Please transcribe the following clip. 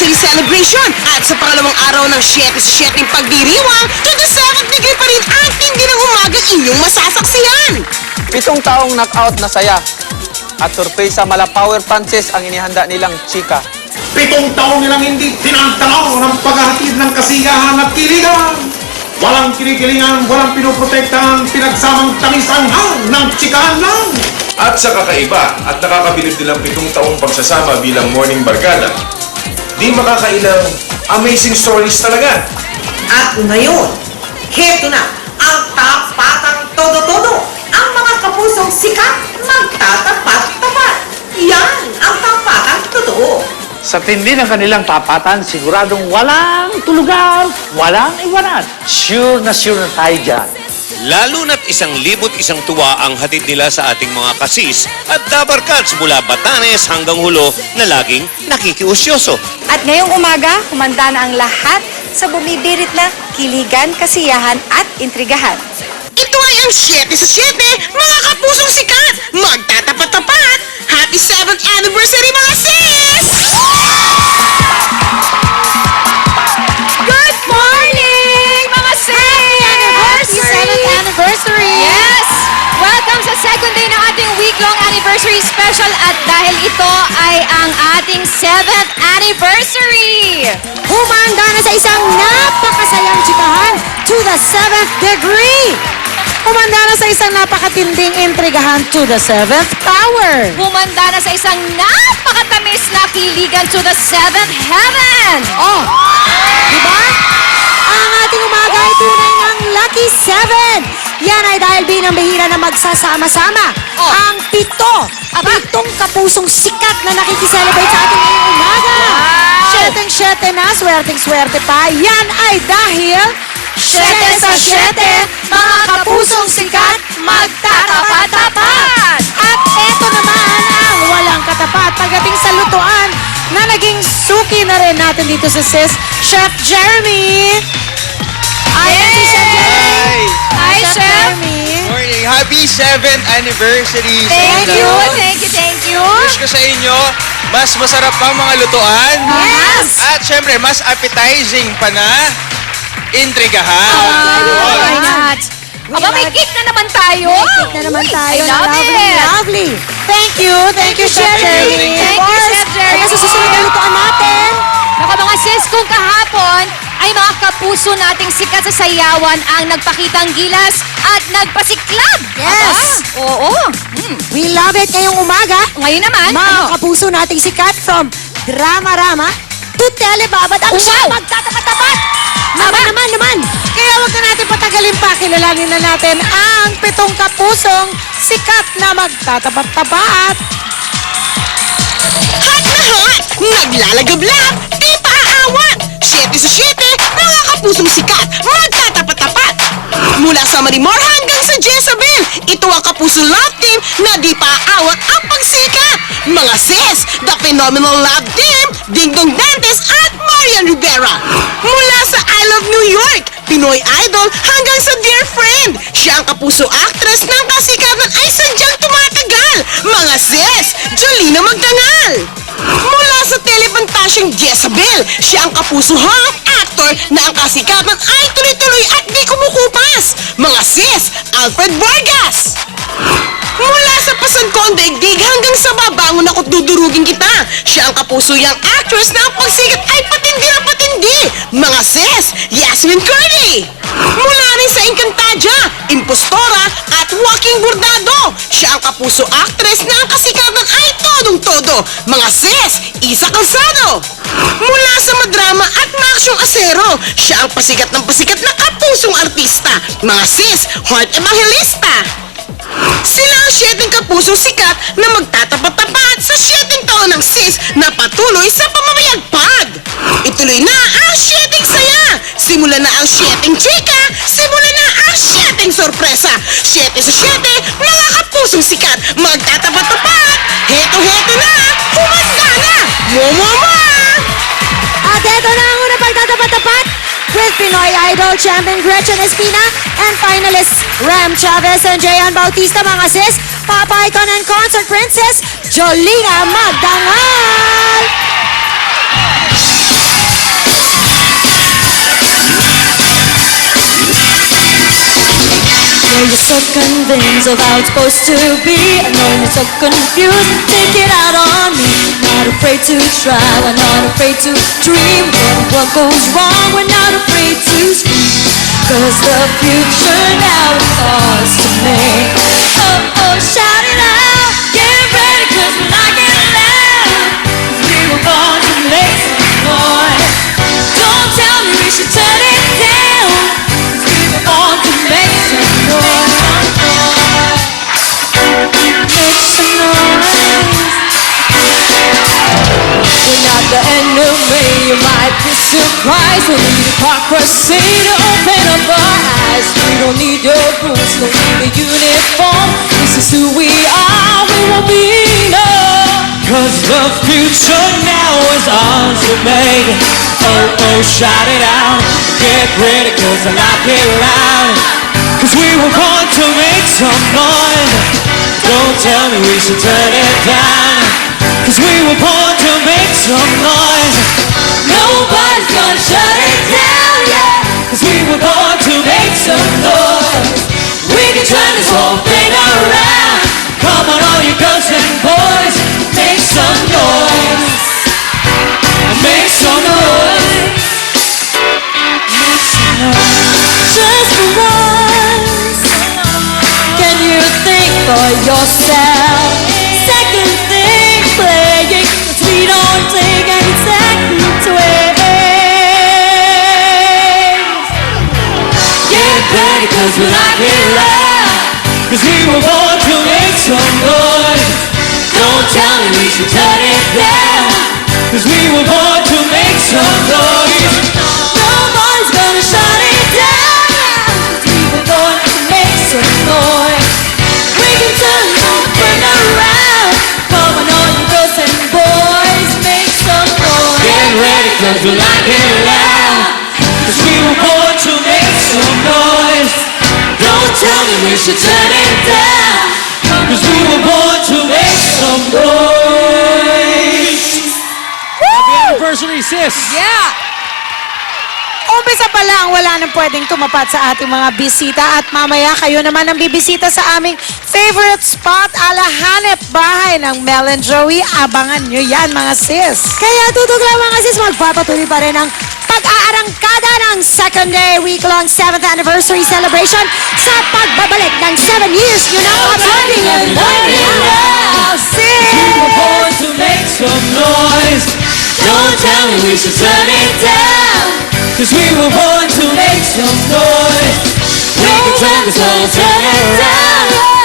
anniversary celebration at sa pangalawang araw ng 7 sa 7 pagdiriwang, to the 7th degree pa rin ang tindi ng umaga inyong masasaksihan. 7 taong knockout na saya at sorpresa mala power punches ang inihanda nilang chika. 7 taon nilang hindi tinantanaw ng paghahatid ng kasiyahan at kiligan. Walang kinikilingan, walang pinoprotektahan, pinagsamang tamisanghang ng tsikahan lang. At sa kakaiba at nakakabilib nilang 7 taong pagsasama bilang morning barkada, di makakailang amazing stories talaga. At ngayon, heto na ang tapatang todo-todo. Ang mga kapusong sikat magtatapat-tapat. Yan ang tapatang totoo. Sa tindi ng kanilang tapatan, siguradong walang tulugan, walang iwanan. Sure na tayo dyan. Lalo na't 1,000 isang tuwa ang hatid nila sa ating mga kasis at dabarkats mula Batanes hanggang Hulo na laging nakikiusyoso. At ngayong umaga, kumanda na ang lahat sa bumibirit na kiligan, kasiyahan at intrigahan. Ito ay ang 7 sa 7, mga kapusong sikat! Magtatapat-tapat! Happy 7th anniversary mga sis! Good morning, mga sis! Happy 7th anniversary! Yes! Welcome sa second day ng ating week-long anniversary special at dahil ito ay ang ating 7th anniversary! Humanda na sa isang napakasayang chikahan to the 7th degree. Humanda na sa isang napakatinding intrigahan to the 7th power. Humanda na sa isang napakatamis na kiligan to the 7th heaven! Oh, diba? Ang ating umaga ay tunay ng Lucky 7. Yan ay dahil binambihira na magsasama-sama ang 7 kapusong sikat na nakikiselebrate sa ating ngayong umaga. Syeteng-syete na, swerteng-swerte pa. Yan ay dahil 7 sa 7, mga kapusong sikat magtatapat-tapat. At eto naman ang walang katapat pagdating sa lutuan na naging suki na rin natin dito sa sis, Chef Jeremy. Ayan si Chef Jeremy. Hi, Chef! Jeremy. Morning! Happy 7th anniversary! Thank you, thank you! Wish ko sa inyo, mas masarap pa ang mga lutuan. Yes! At syempre, mas appetizing pa na intrigahan. Why not? Aba, may cake na naman tayo! May cake na naman tayo. I love Lovely, it! lovely. Thank you, Chef Jeremy. Thank you, Chef Jeremy. Kaya sa susunod na lutuan natin. Naku mga sis, kung kahapon ay mga kapuso nating sikat sa sayawan ang nagpakitang gilas at nagpasiklab. Yes. Aba, oo. We love it ngayong umaga. Ngayon naman, Mga ano? kapuso nating sikat from Drama-Rama to Telebabad ang siya magtatapat-tapat. Naman. Kaya huwag na natin patagalin pa. Kilalanin na natin ang 7 kapusong sikat na magtatapat-tapat. Hot na hot! Naglalagablab! Di pa aawat! 7 sa 7, mga kapusong sikat! Magtatapat-tapat! Mula sa Marimor hanggang sa Jezabel, ito ang kapuso love team na di pa aawat ang pagsikat! Mga sis, the phenomenal love team, Ding Dong Dantes at Marian Rivera! Mula sa I Love New York, Pinoy Idol hanggang sa Dear Friend, siya ang kapuso actress ng kasikatan ay sadyang tumatagal! Mga sis, Jolina Magdangal! Mula sa telepantasyang Jezabel, siya ang kapusuhang actor na ang kasikatan ay tuloy-tuloy at di kumukupas. Mga sis, Alfred Vargas! Mula sa Pasangkong Daigdig hanggang sa Babangon Ako't Dudurugin Kita, siya ang kapusuyang actress na ang pagsikat ay patindi na patindi. Mga sis, Yasmin Curdy! Mula rin sa Encantadia, Impostora at Walking Bordado, siya ang kapuso actress na ang kasikatan ay todong-todo. Mga sis, Isa Calzado! Mula sa madrama at maaksyong asero, siya ang pasikat ng pasikat na kapusong artista. Mga sis, Heart Evangelista! Sila ang 7 kapusong sikat na magtatapat-tapat sa 7 taon ng sis na patuloy sa pamamayagpag. Ituloy na ang 7 saya. Simula na ang 7 chika. Simula na ang 7 sorpresa. 7 sa 7, mga kapusong sikat. Magtatapat-tapat. Heto na. Humanda na. Mo. At eto na ang unang pagtatapat-tapat with Pinoy Idol champion Gretchen Espina and finalists Ram Chavez and Jayan Bautista, mga sis, Papa Icon and Concert Princess Jolina Magdangal. know you're so convinced of how it's supposed to be. I know you're so confused, take it out on me. Not afraid to try, we're not afraid to dream. When what goes wrong, we're not afraid to scream. Cause the future now is ours to make. Oh, oh, shout it out, get ready cause we like it loud. Cause we were born to make some noise. Don't tell me we should turn it down. Cause we were born to make some noise. Make some noise. We're not the enemy, you might be surprised. We need hypocrisy to open up our eyes. We don't need your rules, don't need a uniform. This is who we are, we won't be known. Cause the future now is ours to make. Oh, oh, shout it out. Get ready cause I like it loud. Cause we were born to make some noise. Don't tell me we should turn it down. Cause we were born to make some noise. Nobody's gonna shut it down, yeah. Cause we were born to make some noise. We can turn this whole thing around. Come on all you girls and boys, make some noise. Make some noise. Make some noise. Just for once, can you think for yourself? Second thing playing, 'cause we don't take any second ways. Get ready cause we like it loud. Cause we were born to make some noise. Don't tell me we should turn it down. Cause we were born to make some noise. Nobody's gonna shut it down, yeah. 'Cause we were born to make some noise. We can turn something around. Come on, all you girls and boys, make some noise. Get ready cause we like it loud. Cause we were born to make some noise. Don't tell me we should turn it down. Cause we were born to make some noise. Happy anniversary, sis! Yeah! Umpisa pa lang, wala nang pwedeng tumapat sa ating mga bisita at mamaya kayo naman ang bibisita sa aming favorite spot, alahanep bahay ng Mel and Joey. Abangan nyo yan mga sis. Kaya tutok lang mga sis, magpapatuloy pa rin ang pag-aarangkada ng second day week-long 7th anniversary celebration sa pagbabalik ng 7 years nyo na kapatid and learning now, We were sis! born to make some noise. Don't tell me we should turn it down. Cause we were born to make some noise. We can turn this whole thing around.